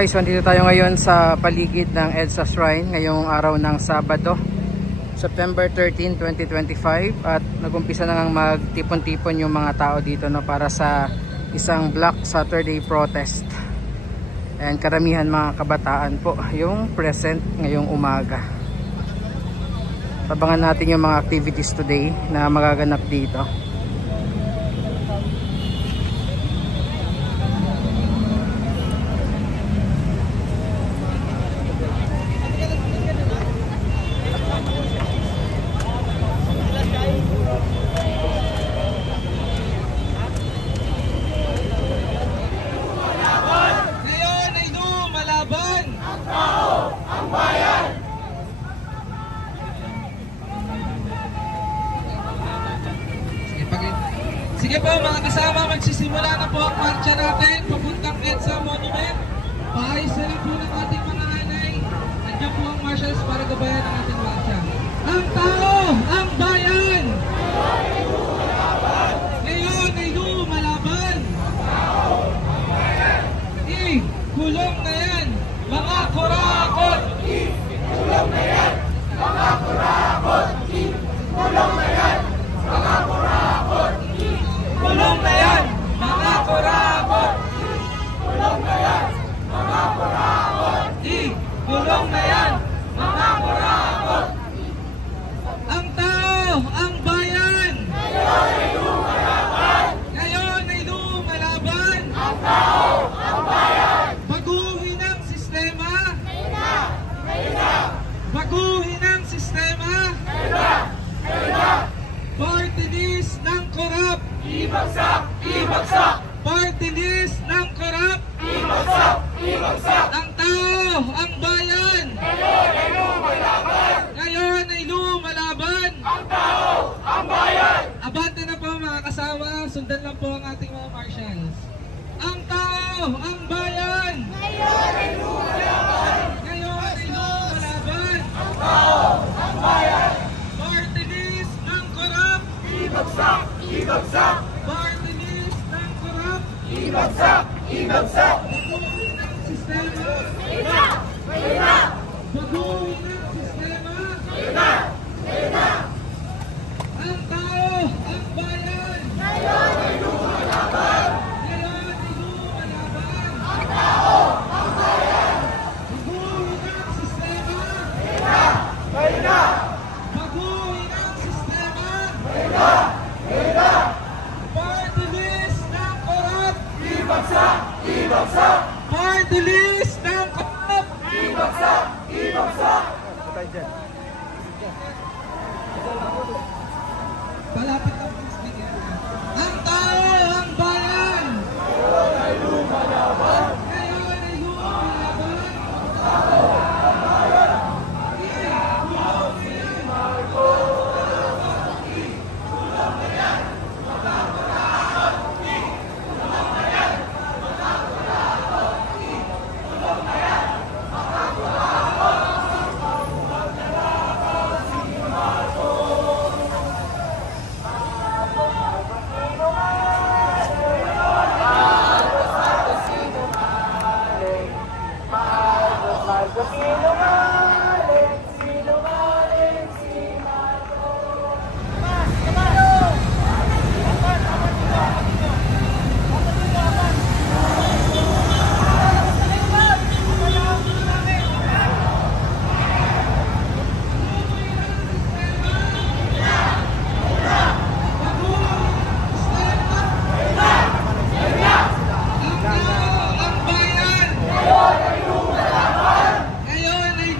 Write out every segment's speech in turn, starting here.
Okay, so andito tayo ngayon sa paligid ng EDSA Shrine ngayong araw ng Sabado, September 13, 2025, at nagumpisa na ngang magtipon-tipon yung mga tao dito, no, para sa isang Black Saturday protest. And karamihan mga kabataan po yung present ngayong umaga. Tabangan natin yung mga activities today na magaganap dito. Sige po mga kasama, magsisimula na po ang marcha natin papuntang EDSA Monument. Paayos na lang po ng ating mga nanay. Nandiyan po ang marshals para gabayan ang ating marcha. Ang tao, ang bayan! Ngayon ay lumalaban! Kulong na yan, mga kurakot! Kulong na yan, mga kurakot! Kulong na yan, mga kurakot! Kulong na yan, mga kurakot! Kulong na yan, mga kurakot! Kulong na yan, mga kurakot! Ang tao, ang bayan! Ngayon ay lumalaban! Ngayon ay lumalaban! Ang tao, ang bayan! Baguhin ang sistema! Ngayon na! Ngayon na! Baguhin ang sistema! Ngayon na! Ngayon na! Party list ng korap! Ibagsak! Ibagsak! Party list ng korap! Ibagsak! Ibagsak! Ang tao! Ang bayan! Ngayon ay lumalaban! Ngayon ay lumalaban! Ang tao! Ang bayan! Abante na po mga kasama, sundan lang po ang ating mga marshals. Ang tao! Ang bayan! Ngayon ay lumalaban! Ngayon ay lumalaban! Ang tao! Ang bayan! Party list ng korap! Ibagsak! Ibagsak! Party list ng korap! Ibagsak! Ibagsak! Baguhin ang sistema! Ngayon na! Ngayon na! Baguhin ang sistema! Ngayon na! Ngayon na! Ang tao! Ang bayan! Ngayon ay lumalaban! Ngayon ay lumalaban! Ang tao! Ang bayan! Baguhin ang sistema! Ngayon na! Ngayon na! Baguhin ang sistema! Ngayon na! Ngayon na! Party list ng korap! Ibagsak! Ibagsak! Party list ng korap! Ibagsak! Ibagsak! Palapit ang speaker. Ang tao! Ang bayan! Ngayon ay lumalaban! Ngayon ay lumalaban! Ang tao! Ang bayan! Kulong na yan! Kulong na yan! Mga kurakot! Kulong na yan! Mga kurakot! Kulong na yan! Mga kurakot! Magnalaban si Marcos! Ngayon ay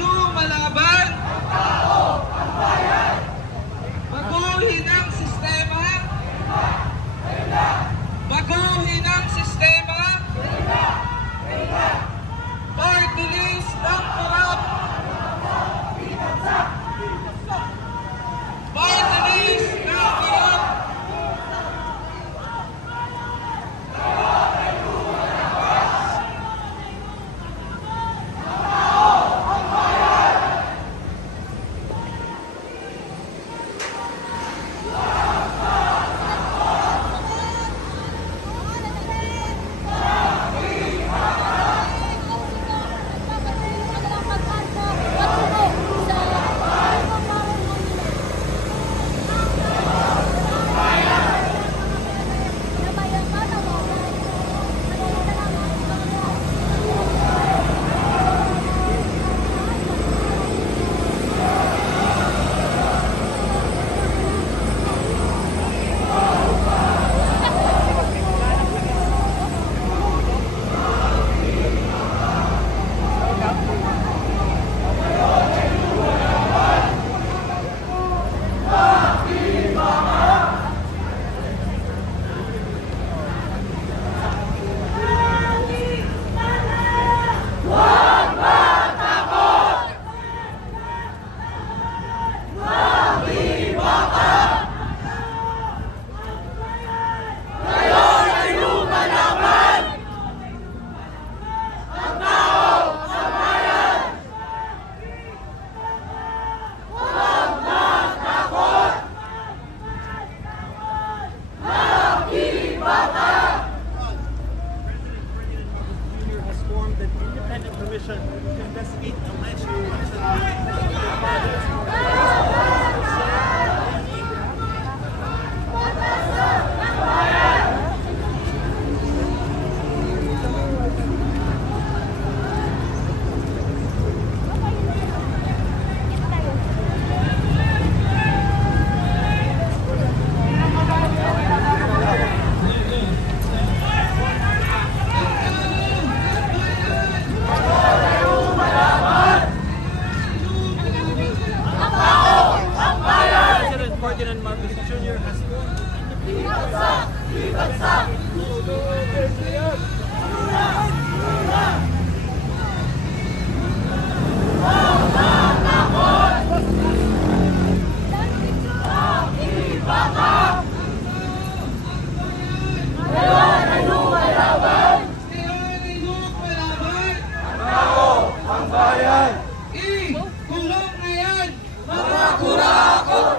Kulong na yan! Mga kurakot!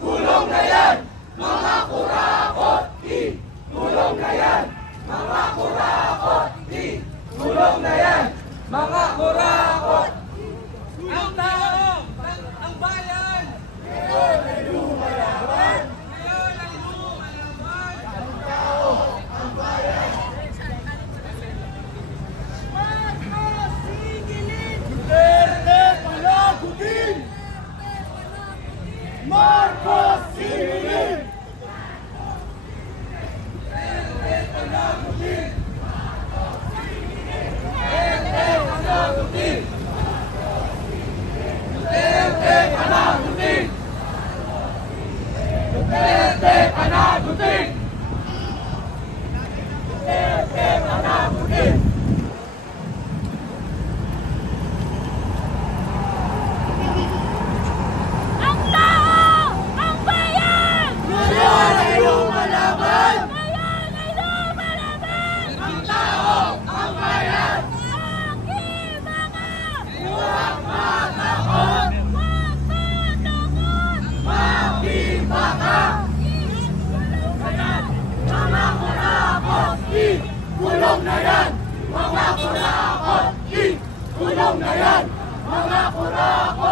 Kulong na yan! Mga kurakot! Kulong na yan! Mga kurakot! Kulong na yan! Mga kurakot! Ang tao! Ang bayan! Ngayon ay lumalaban! Ngayon ay lumalaban! Ang tao! Ang bayan! Marcos Singilin! Duterte panagutin! Duterte panagutin! Duterte panagutin! Duterte panagutin! Duterte panagutin! Kulong na yan! Mga kurakot! Kulong na yan! Mga kurakot!